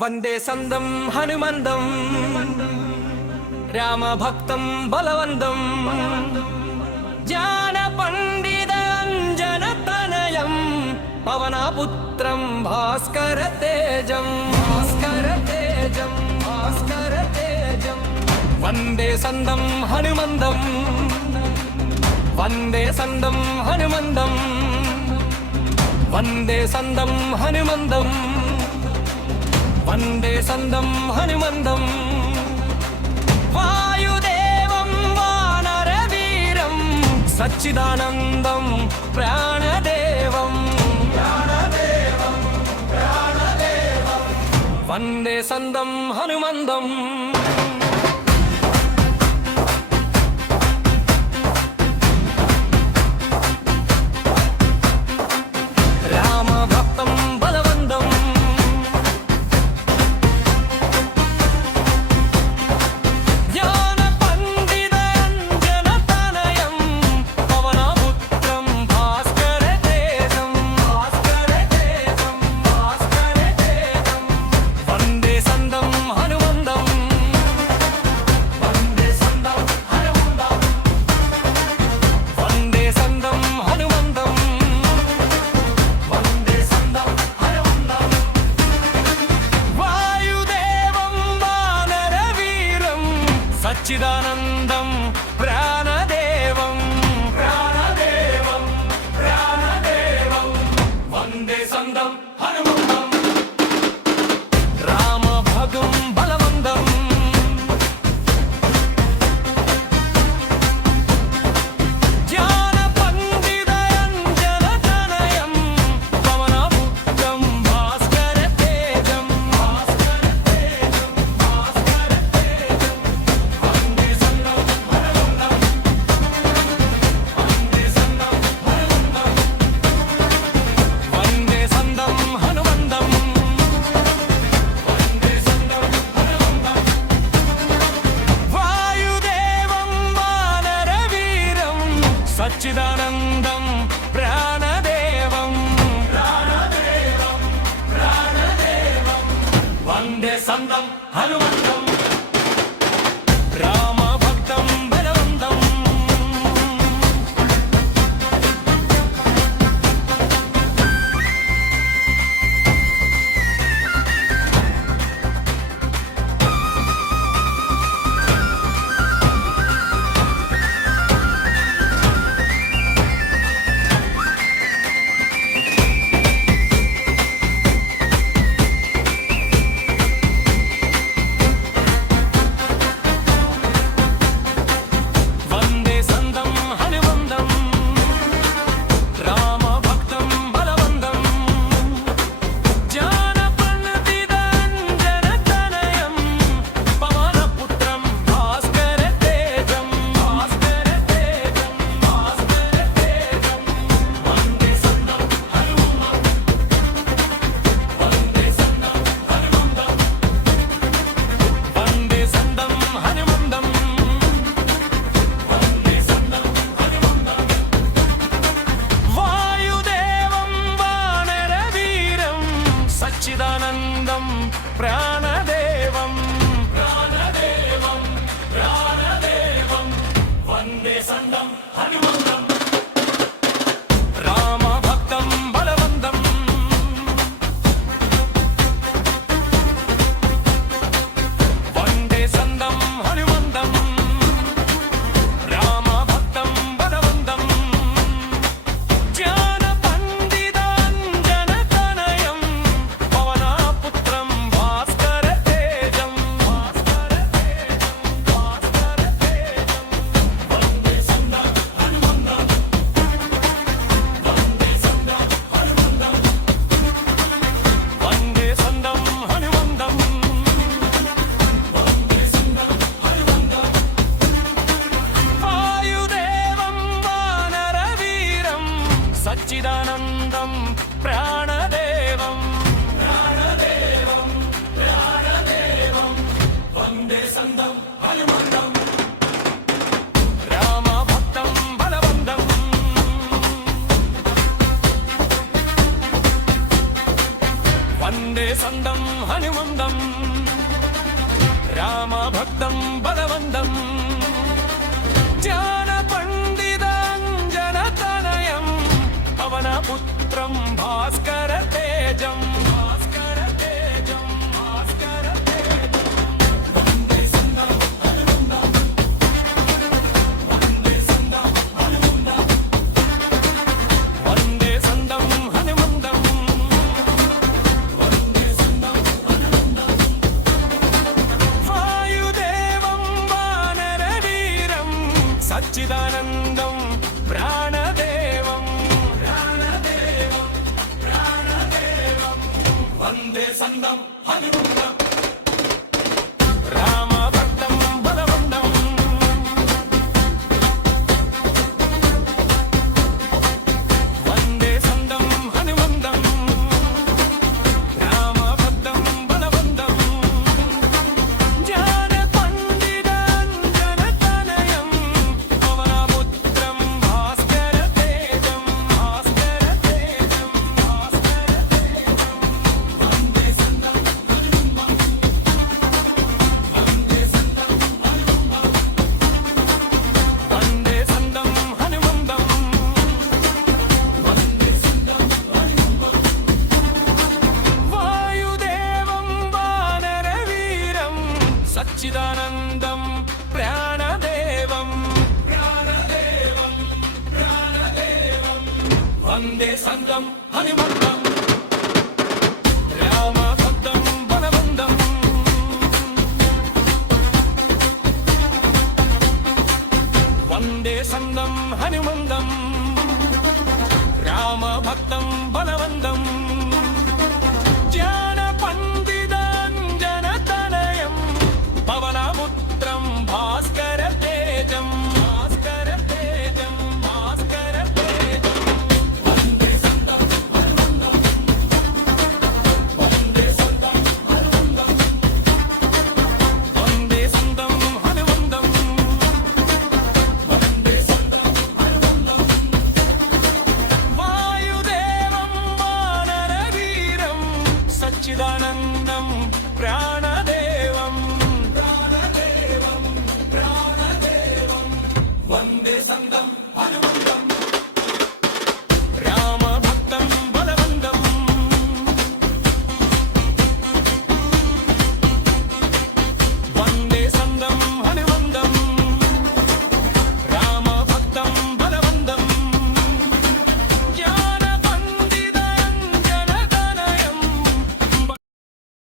वंदे संदम हनुमंदम राम भक्तं बलवंदम ज्ञान पंडित अंजन तनयं पवनपुत्रं भास्कर तेजं वंदे संदम हनुमंदम वंदे संदम हनुमंदम वंदे संदम हनुमंदम वंदे संदम हनुमंदम वायुदेवं वानरवीरं सच्चिदानंदं प्राणदेवं वंदे संदम हनुमंदम सच्चिदानंदं प्राणदेवं वंदे संदम हनुमंदम राम भगं बलवंदम ज्ञान पंडित अंजन तनयं पवनपुत्रं भास्कर तेजं सच्चिदानंदं प्राणदेवं वंदे संदम हनुमंदम राम भक्तं बलवंदम सच्चिदानंदं प्राणदेवं वंदे संदम हनुमंदम राम भक्तं बलवंदम वंदे संदम हनुमंदम राम भक्तं बलवंदम ज्ञान पंडित अंजन तनयं पवनपुत्रं भास्कर రామభక్తం హనుమంతం రామభక్తం బలవంతం జ్ఞానపండితాంజనతనయం పవనపుత్రం భాస్కర తేజం భాస్కర తేజం భాస్కర తేజం వందే సందం హనుమంతం వందే సందం హనుమంతం వందే సందం హనుమంతం వందే సందం హనుమంతం వాయుదేవం వానరవీరం సచ్చిదానందం ప్రాణదేవం ప్రాణదేవం ప్రాణదేవం వందే సందం హనుమంతం రామభక్తం బలవంతం వందే సందం హనుమంతం రామభక్తం బలవంతం జ్ఞానపండితాంజనతనయం పవనపుత్రం భాస్కర తేజం భాస్కర తేజం భాస్కర తేజం వందే సందం హనుమంతం వందే సందం హనుమంతం వందే సందం హనుమంతం వందే సందం హనుమంతం వాయుదేవం వానరవీరం సచ్చిదానందం ప్రాణదేవం ప్రాణదేవం ప్రాణదేవం వందే సందం హనుమంతం రామభక్తం బలవంతం వందే సందం హనుమంతం రామభక్తం బలవంతం జ్ఞానపండితాంజనతనయం పవనపుత్రం భాస్కర తేజం భాస్కర తేజం భాస్కర తేజం వందే సందం హనుమంతం వందే సందం హనుమంతం వందే సందం హనుమంతం వందే సందం హనుమంతం వాయుదేవం వానరవీరం సచ్చిదానందం ప్రాణదేవం